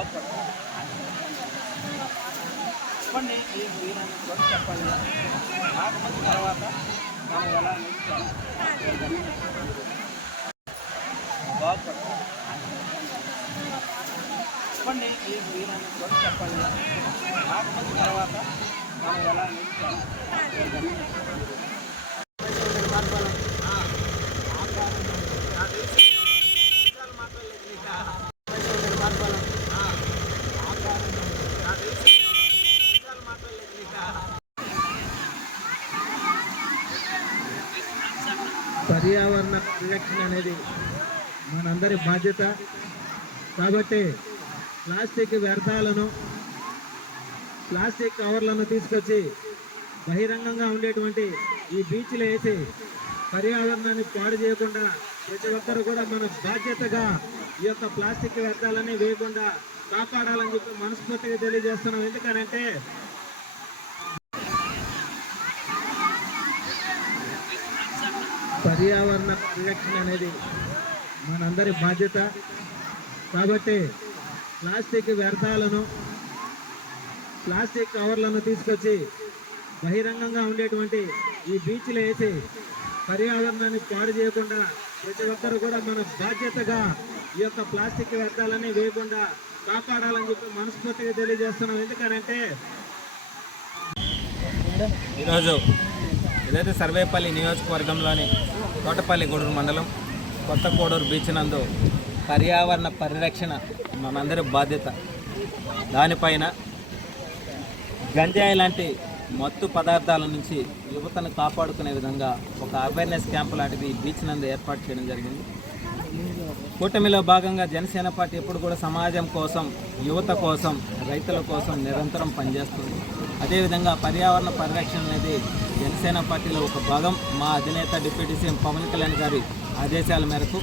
బాగుపడతాం. చెప్పండి, మీరు కూడా చెప్పండి. కాకపోతే తర్వాత మనం ఎలా బాగుపడతాం. చెప్పండి, మీరు కూడా చెప్పండి. కాకపోతే తర్వాత మనం ఎలా పర్యావరణ పరిరక్షణ అనేది మనందరి బాధ్యత. కాబట్టి ప్లాస్టిక్ వ్యర్థాలను, ప్లాస్టిక్ కవర్లను తీసుకొచ్చి బహిరంగంగా ఉండేటువంటి ఈ బీచ్లో వేసి పర్యావరణాన్ని పాడు చేయకుండా ప్రతి ఒక్కరు కూడా మన బాధ్యతగా ఈ యొక్క ప్లాస్టిక్ వ్యర్థాలని వేయకుండా కాపాడాలని చెప్పి మనస్ఫూర్తిగా తెలియజేస్తున్నాం. ఎందుకనంటే పర్యావరణ పరిరక్షణ అనేది మనందరి బాధ్యత. కాబట్టి ప్లాస్టిక్ వ్యర్థాలను, ప్లాస్టిక్ కవర్లను తీసుకొచ్చి బహిరంగంగా ఉండేటువంటి ఈ బీచ్లో వేసి పర్యావరణాన్ని పాడు చేయకుండా ప్రతి ఒక్కరు కూడా మన బాధ్యతగా ఈ యొక్క ప్లాస్టిక్ వ్యర్థాలని వేయకుండా కాపాడాలని చెప్పి మనస్ఫూర్తిగా తెలియజేస్తున్నాం. ఎందుకనంటే ఈరోజు ఏదైతే సర్వేపల్లి నియోజకవర్గంలోని తోటపల్లి గూడూరు మండలం కొత్త కోడూరు బీచ్ నందు పర్యావరణ పరిరక్షణ మనందరి బాధ్యత, దానిపైన గంజాయి లాంటి మత్తు పదార్థాల నుంచి యువతను కాపాడుకునే విధంగా ఒక అవేర్నెస్ క్యాంపు లాంటిది బీచ్ నందు ఏర్పాటు చేయడం జరిగింది. కూటమిలో భాగంగా జనసేన పార్టీ ఎప్పుడు కూడా సమాజం కోసం, యువత కోసం, రైతుల కోసం నిరంతరం పనిచేస్తుంది. అదేవిధంగా పర్యావరణ పరిరక్షణ అనేది జనసేన పార్టీలో ఒక భాగం. మా అధినేత డిప్యూటీ సీఎం పవన్ కళ్యాణ్ గారి ఆదేశాల మేరకు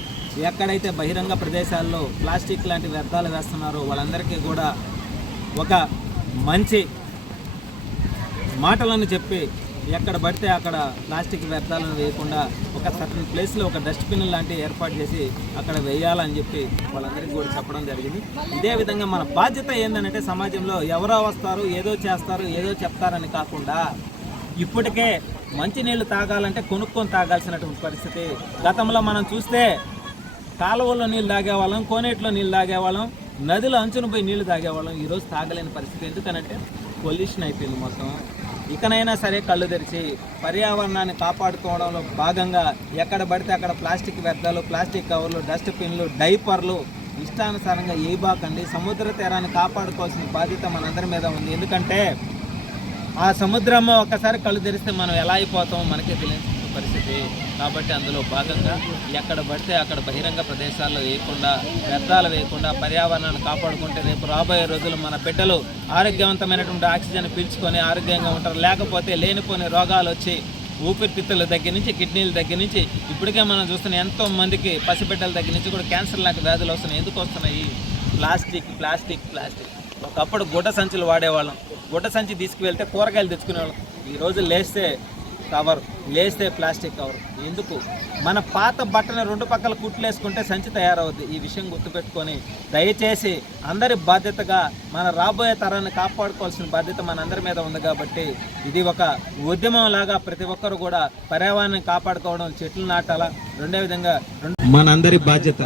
ఎక్కడైతే బహిరంగ ప్రదేశాల్లో ప్లాస్టిక్ లాంటి వ్యర్థాలు వేస్తున్నారో వాళ్ళందరికీ కూడా ఒక మంచి మాటలను చెప్పి ఎక్కడ పడితే అక్కడ ప్లాస్టిక్ వ్యర్థాలను వేయకుండా ఒక సర్టన్ ప్లేస్లో ఒక డస్ట్బిన్ లాంటివి ఏర్పాటు చేసి అక్కడ వేయాలని చెప్పి వాళ్ళందరికీ కూడా చెప్పడం జరిగింది. ఇదే విధంగా మన బాధ్యత ఏంటంటే సమాజంలో ఎవరో వస్తారు, ఏదో చేస్తారు, ఏదో చెప్తారని కాకుండా ఇప్పటికే మంచినీళ్ళు తాగాలంటే కొనుక్కొని తాగాల్సినటువంటి పరిస్థితి. గతంలో మనం చూస్తే కాలువల్లో నీళ్ళు తాగేవాళ్ళం, కోనేటిలో నీళ్ళు తాగేవాళ్ళం, నదిలో అంచున పోయి నీళ్లు తాగేవాళ్ళం. ఈరోజు తాగలేని పరిస్థితి. ఎందుకనంటే పొల్యూషన్ అయిపోయింది మొత్తం. ఇకనైనా సరే కళ్ళు తెరిచి పర్యావరణాన్ని కాపాడుకోవడంలో భాగంగా ఎక్కడ పడితే అక్కడ ప్లాస్టిక్ వ్యర్థాలు, ప్లాస్టిక్ కవర్లు, డస్ట్బిన్లు, డైపర్లు ఇష్టానుసారంగా వేయబాకండి. సముద్ర తీరాన్ని కాపాడుకోవాల్సిన బాధ్యత మనందరి మీద ఉంది. ఎందుకంటే ఆ సముద్రము ఒక్కసారి కళ్ళు తెరిస్తే మనం ఎలా అయిపోతామో మనకే తెలియని పరిస్థితి. కాబట్టి అందులో భాగంగా ఎక్కడ పడితే అక్కడ బహిరంగ ప్రదేశాల్లో వేయకుండా, వ్యర్థాలు వేయకుండా పర్యావరణాన్ని కాపాడుకుంటే రేపు రాబోయే రోజులు మన బిడ్డలు ఆరోగ్యవంతమైనటువంటి ఆక్సిజన్ పీల్చుకొని ఆరోగ్యంగా ఉంటారు. లేకపోతే లేనిపోని రోగాలు వచ్చి ఊపిరితిత్తుల దగ్గర నుంచి, కిడ్నీల దగ్గర నుంచి ఇప్పటికే మనం చూస్తున్న ఎంతో మందికి పసిబిడ్డల దగ్గర నుంచి కూడా క్యాన్సర్ లాంటి వ్యాధులు వస్తున్నాయి. ఎందుకు వస్తున్నాయి? Plastic plastic plastic. ఒకప్పుడు గుడ్డ సంచులు వాడేవాళ్ళం. గుడ్డ సంచి తీసుకువెళ్తే కూరగాయలు తెచ్చుకునేవాళ్ళం. ఈరోజు లేస్తే కవర్, లేస్తే ప్లాస్టిక్ కవర్. ఎందుకు? మన పాత బట్టను రెండు పక్కల కుట్లు వేసుకుంటే సంచి తయారవుద్ది. ఈ విషయం గుర్తుపెట్టుకొని దయచేసి అందరి బాధ్యతగా మన రాబోయే తరాన్ని కాపాడుకోవాల్సిన బాధ్యత మనందరి మీద ఉంది. కాబట్టి ఇది ఒక ఉద్యమం లాగా ప్రతి ఒక్కరు కూడా పర్యావరణాన్ని కాపాడుకోవడం, చెట్లు నాటాలా. రెండో విధంగా మనందరి బాధ్యత.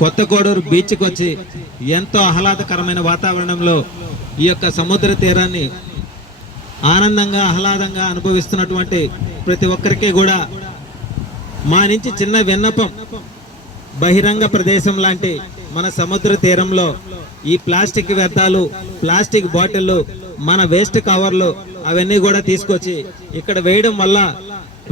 కొత్త కోడూరు బీచ్కి వచ్చి ఎంతో ఆహ్లాదకరమైన వాతావరణంలో ఈ యొక్క సముద్ర తీరాన్ని ఆనందంగా, ఆహ్లాదంగా అనుభవిస్తున్నటువంటి ప్రతి ఒక్కరికి కూడా మా నుంచి చిన్న విన్నపం. బహిరంగ ప్రదేశం లాంటి మన సముద్ర తీరంలో ఈ ప్లాస్టిక్ వ్యర్థాలు, ప్లాస్టిక్ బాటిళ్ళు, మన వేస్ట్ కవర్లు అవన్నీ కూడా తీసుకొచ్చి ఇక్కడ వేయడం వల్ల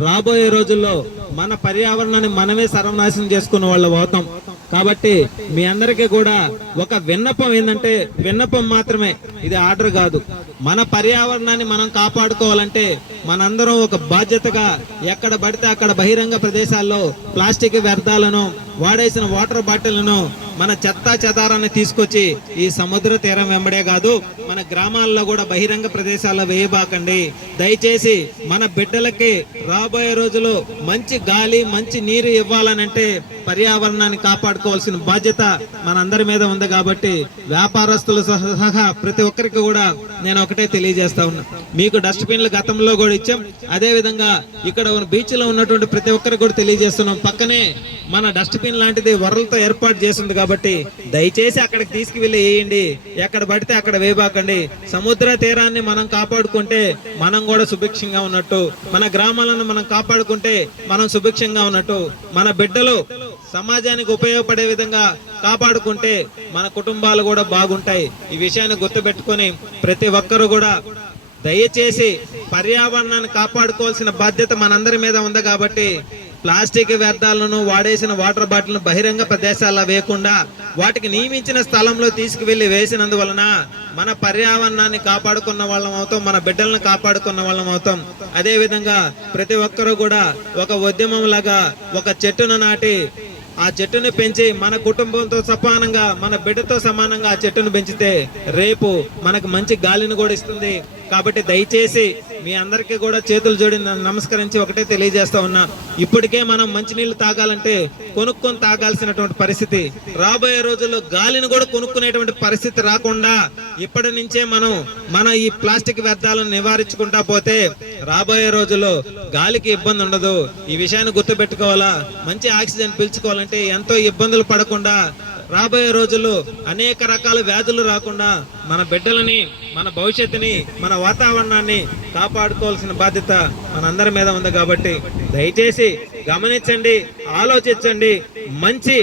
రాబోయే రోజుల్లో మన పర్యావరణాన్ని మనమే సర్వనాశనం చేసుకున్న వాళ్ళు అవుతాం. కాబట్టి మీ అందరికీ కూడా ఒక విన్నపం ఏంటంటే, విన్నపం మాత్రమే, ఇది ఆర్డర్ కాదు. మన పర్యావరణాన్ని మనం కాపాడుకోవాలంటే మనందరం ఒక బాధ్యతగా ఎక్కడ పడితే అక్కడ బహిరంగ ప్రదేశాల్లో ప్లాస్టిక్ వ్యర్థాలను, వాడేసిన వాటర్ బాటిళ్లను, మన చెత్తా చెదారాన్ని తీసుకొచ్చి ఈ సముద్ర తీరం వెంబడే కాదు మన గ్రామాల్లో కూడా బహిరంగ ప్రదేశాల్లో వేయబాకండి. దయచేసి మన బిడ్డలకి రాబోయే రోజులు మంచి గాలి మంచి నీరు ఇవ్వాలనంటే పర్యావరణాన్ని కాపాడుకోవాల్సిన బాధ్యత మనందరి మీద ఉంది. కాబట్టి వ్యాపారస్తులు సహా ప్రతి ఒక్కరికి కూడా నేను ఒకటే తెలియజేస్తా ఉన్నా, మీకు డస్ట్బిన్లు గతంలో కూడా ఇచ్చాం, అదే విధంగా ఇక్కడ బీచ్ లో ఉన్నటువంటి ప్రతి ఒక్కరికి కూడా తెలియజేస్తున్నాం. పక్కనే మన డస్ట్బిన్ లాంటిది వరలతో ఏర్పాటు చేసింది కాబట్టి దయచేసి అక్కడికి తీసుకువెళ్ళి వేయండి, ఎక్కడ పడితే అక్కడ వేయబాకండి. సముద్ర తీరాన్ని మనం కాపాడుకుంటే మనం కూడా సుభిక్షంగా ఉన్నట్టు, మన గ్రామాలను మనం కాపాడుకుంటే మనం సుభిక్షంగా ఉన్నట్టు, మన బిడ్డలు సమాజానికి ఉపయోగపడే విధంగా కాపాడుకుంటే మన కుటుంబాలు కూడా బాగుంటాయి. ఈ విషయాన్ని గుర్తుపెట్టుకొని ప్రతి ఒక్కరూ కూడా దయచేసి పర్యావరణాన్ని కాపాడుకోవాల్సిన బాధ్యత మనందరి మీద ఉంది. కాబట్టి ప్లాస్టిక్ వ్యర్థాలను వాడేసిన వాటర్ బాటిల్ను బహిరంగ ప్రదేశాల్లో వేయకుండా వాటికి నియమించిన స్థలంలో తీసుకువెళ్లి వేసినందువలన మన పర్యావరణాన్ని కాపాడుకున్న వాళ్ళం అవుతాం, మన బిడ్డలను కాపాడుకున్న వాళ్ళం అవుతాం. అదే విధంగా ప్రతి ఒక్కరూ కూడా ఒక ఉద్యమం లాగా ఒక చెట్టును నాటి ఆ చెట్టును పెంచి మన కుటుంబంతో సమానంగా మన బిడ్డతో సమానంగా ఆ చెట్టును పెంచితే రేపు మనకు మంచి గాలిని కూడా ఇస్తుంది. కాబట్టి దయచేసి మీ అందరికీ కూడా చేతులు జోడి నమస్కరించి ఒకటే తెలియజేస్తా ఉన్నా, ఇప్పటికే మనం మంచినీళ్ళు తాగాలంటే కొనుక్కొని తాగాల్సినటువంటి పరిస్థితి, రాబోయే రోజుల్లో గాలిని కూడా కొనుక్కునేటువంటి పరిస్థితి రాకుండా ఇప్పటి నుంచే మనం మన ఈ ప్లాస్టిక్ వ్యర్థాలను నివారించుకుంటా పోతే రాబోయే రోజుల్లో గాలికి ఇబ్బంది ఉండదు. ఈ విషయాన్ని గుర్తుపెట్టుకోవాలా. మంచి ఆక్సిజన్ పీల్చుకోవాలంటే ఎంతో ఇబ్బందులు పడకుండా రాబోయే రోజుల్లో అనేక రకాల వ్యాధులు రాకుండా మన బిడ్డలని, మన భవిష్యత్తుని, మన వాతావరణాన్ని కాపాడుకోవాల్సిన బాధ్యత మనందరి మీద ఉంది. కాబట్టి దయచేసి గమనించండి, ఆలోచించండి. మంచి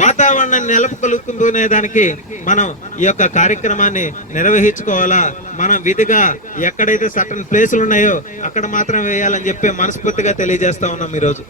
వాతావరణాన్ని నెలకొల్పుకునే దానికి మనం ఈ యొక్క కార్యక్రమాన్ని నిర్వహించుకోవాలా. మనం విధిగా ఎక్కడైతే సర్టన్ ప్లేసులు ఉన్నాయో అక్కడ మాత్రం వేయాలని చెప్పి మనస్ఫూర్తిగా తెలియజేస్తా ఉన్నాం ఈరోజు.